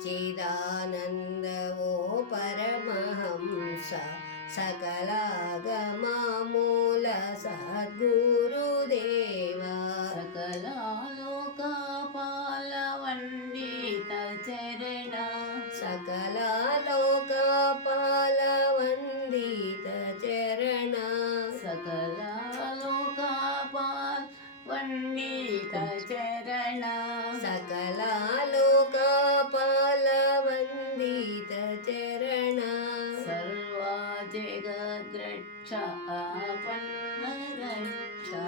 सच्चिदानन्दवो परमहंस सकलागममूल सद्गुरुदेवा सकलालोकपालवन्दित चरण सकलालोकपालवन्दित चरण सकलालोकपालवन्दित चरण सकलालोकपालवन्दित चरण सर्वा जगद्रक्षापन्नरक्षा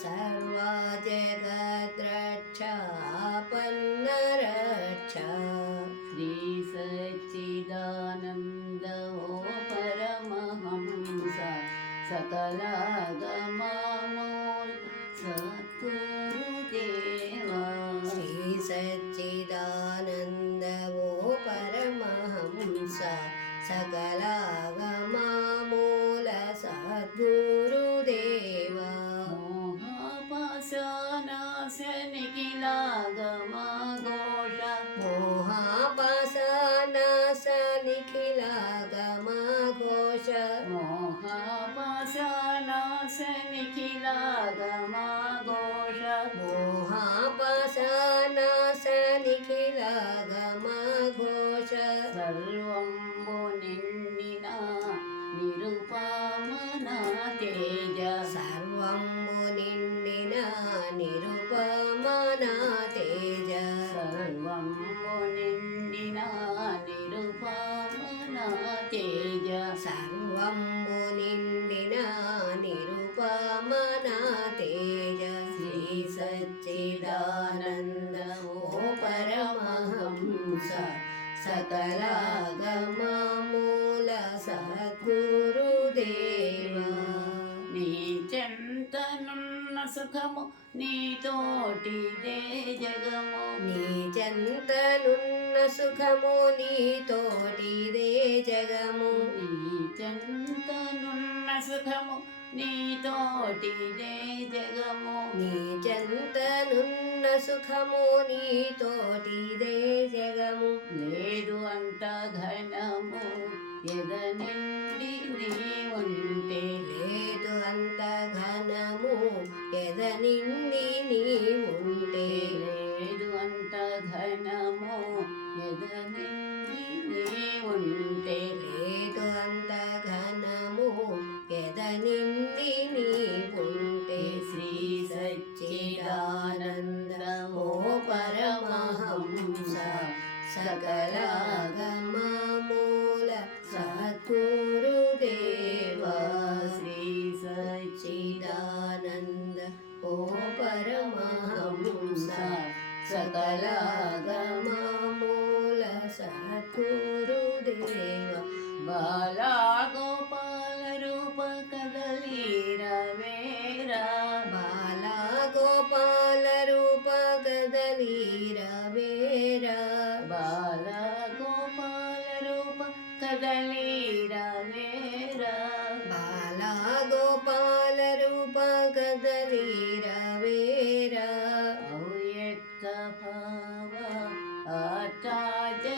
सर्वा जगद्रक्षापन्नरक्षा श्री सच्चिदानन्द ओ परमहंस सकलागममूल सद्गुरुदेवा श्री सच्चिदानन्द वो परमहंस सकलागममूल सद्गुरुदेवा मोहापाशनाश निखिलागमघोष मोहापाशनाश मोहापाशनाश निखिलागमघोष मोहापाशनाश निखिलागमघोष सर्वं निन्निन निरुपमना तेज सर्वं निन्निन निरुपमना तेज सर्वं निन्निन निरुपमना तेज सर्वं निन्निन निरुपमना तेज श्री सच्चिदानन्द ओ परमहंस सकलागममूल सद्गुरुदेवा నీచెంతనున్న సుఖము నీతోటిదే జగము నీచెంతనున్న సుఖము నీతోటిదే జగము నీచెంతనున్న సుఖము నీతోటిదే జగము నీచెంతనున్న సుఖము నీతోటిదే జగము లేదు అంత ఘనము ఎద నిండి నీ ఉంటే లేదు అంత ఘనము ఎద నిండి నీ ఉంటే లేదు అంత ఘనము ఎద నిండి నీ ఉంటే లేదు అంత ఘనము ఎద నిండి నీ ఉంటే శ్రీ సచ్చిదానంద ఓ పరమహంస सकलागममूल सद्गुरुदेवा श्री सच्चिदानन्द ओ परमहंस सकलागममूल सद्गुरुदेवा बाला गोपाल रूप कदलीरवेरा बाला गोपाल रूप कदलीरवेरा बाला गोपाल रूप कदलीरवेरा बाला गोपाल रूप कदलीरवेरा अव्यक्त भाव आचार्य